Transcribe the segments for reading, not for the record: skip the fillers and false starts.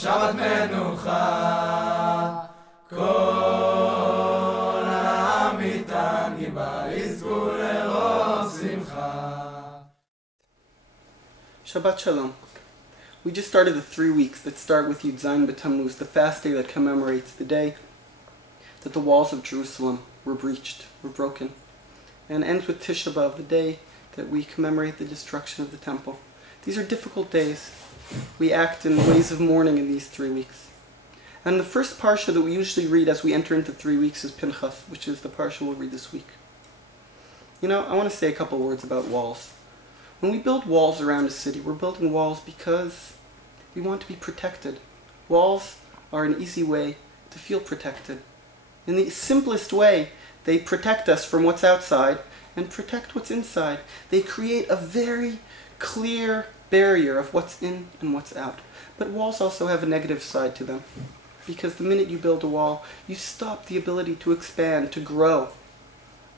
שבת מנוחה, כל העם מתענגים בה, יזכו לרוב שמחה. Shabbat Shalom. We just started the 3 weeks that start with Yud Zayin B'Tammuz, the fast day that commemorates the day that the walls of Jerusalem were breached, were broken, and ends with Tisha B'Av, the day that we commemorate the destruction of the temple. These are difficult days. We act in ways of mourning in these 3 weeks. And the first parsha that we usually read as we enter into 3 weeks is Pinchas, which is the parsha we'll read this week. You know, I want to say a couple words about walls. When we build walls around a city, we're building walls because we want to be protected. Walls are an easy way to feel protected. In the simplest way, they protect us from what's outside and protect what's inside. They create a very clear barrier of what's in and what's out. But walls also have a negative side to them, because the minute you build a wall, you stop the ability to expand, to grow.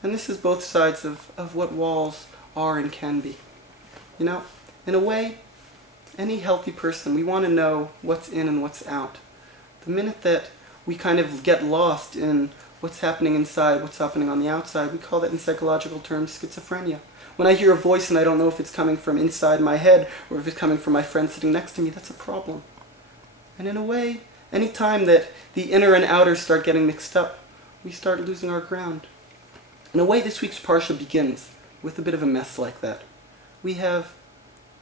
And this is both sides of what walls are and can be. You know, in a way, any healthy person, we want to know what's in and what's out. The minute that we kind of get lost in what's happening inside, what's happening on the outside, we call that in psychological terms schizophrenia. When I hear a voice and I don't know if it's coming from inside my head or if it's coming from my friend sitting next to me, that's a problem. And in a way, any time that the inner and outer start getting mixed up, we start losing our ground. In a way, this week's parsha begins with a bit of a mess like that. We have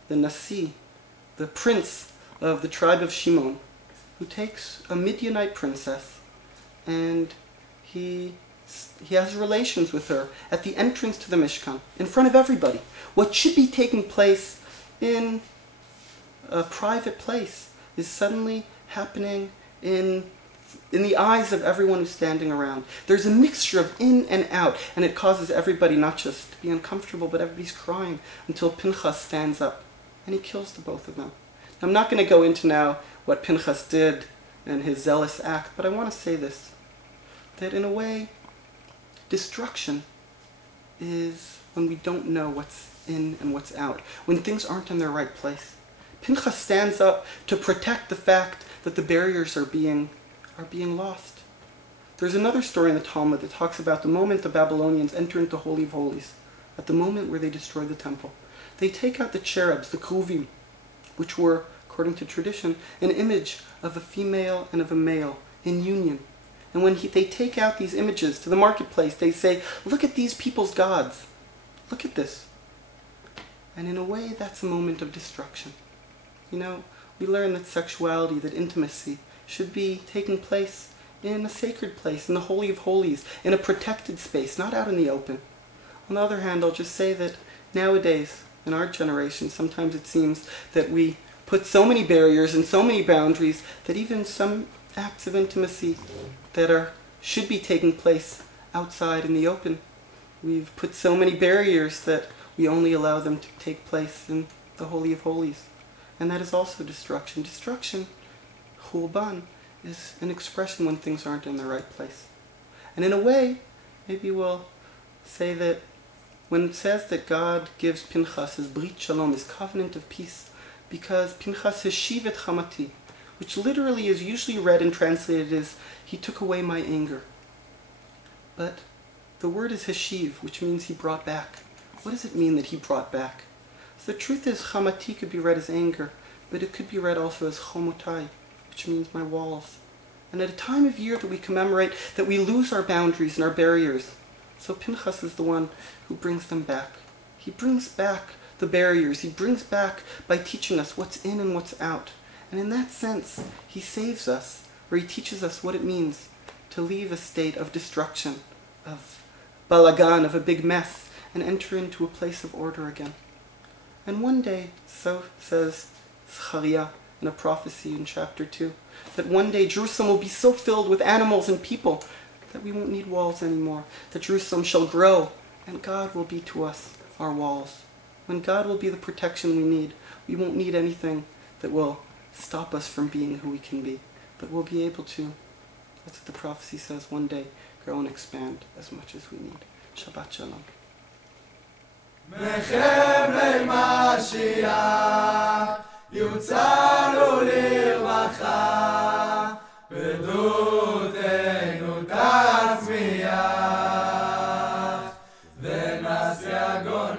the Nasi, the prince of the tribe of Shimon, who takes a Midianite princess and he has relations with her at the entrance to the Mishkan, in front of everybody. What should be taking place in a private place is suddenly happening in the eyes of everyone who's standing around. There's a mixture of in and out, and it causes everybody not just to be uncomfortable, but everybody's crying until Pinchas stands up, and he kills the both of them. Now, I'm not going to go into now what Pinchas did and his zealous act, but I want to say this, that in a way, destruction is when we don't know what's in and what's out, when things aren't in their right place. Pinchas stands up to protect the fact that the barriers are being lost. There's another story in the Talmud that talks about the moment the Babylonians enter into Holy of Holies, at the moment where they destroy the temple. They take out the cherubs, the kruvim, which were, according to tradition, an image of a female and of a male in union. And when they take out these images to the marketplace, they say, look at these people's gods. Look at this. And in a way, that's a moment of destruction. You know, we learn that sexuality, that intimacy, should be taking place in a sacred place, in the Holy of Holies, in a protected space, not out in the open. On the other hand, I'll just say that nowadays, in our generation, sometimes it seems that we put so many barriers and so many boundaries that even some acts of intimacy that should be taking place outside in the open, we've put so many barriers that we only allow them to take place in the Holy of Holies. And that is also destruction. Destruction, Churban, is an expression when things aren't in the right place. And in a way, maybe we'll say that when it says that God gives Pinchas his Brit Shalom, his covenant of peace, because Pinchas Heshiv et Chamati, which literally is usually read and translated as, he took away my anger. But the word is Heshiv, which means he brought back. What does it mean that he brought back? So the truth is, Chamati could be read as anger, but it could be read also as Chomotai, which means my walls. And at a time of year that we commemorate that we lose our boundaries and our barriers, so Pinchas is the one who brings them back. He brings back the barriers. He brings back by teaching us what's in and what's out. And in that sense, he saves us, or he teaches us what it means to leave a state of destruction, of balagan, of a big mess, and enter into a place of order again. And one day, so says Zechariah in a prophecy in chapter 2, that one day Jerusalem will be so filled with animals and people that we won't need walls anymore, that Jerusalem shall grow, and God will be to us our walls. When God will be the protection we need, we won't need anything that will stop us from being who we can be, but we'll be able to, that's what the prophecy says, one day grow and expand as much as we need. Shabbat Shalom. מחבלי משיח יוצאנו לרווחה יגון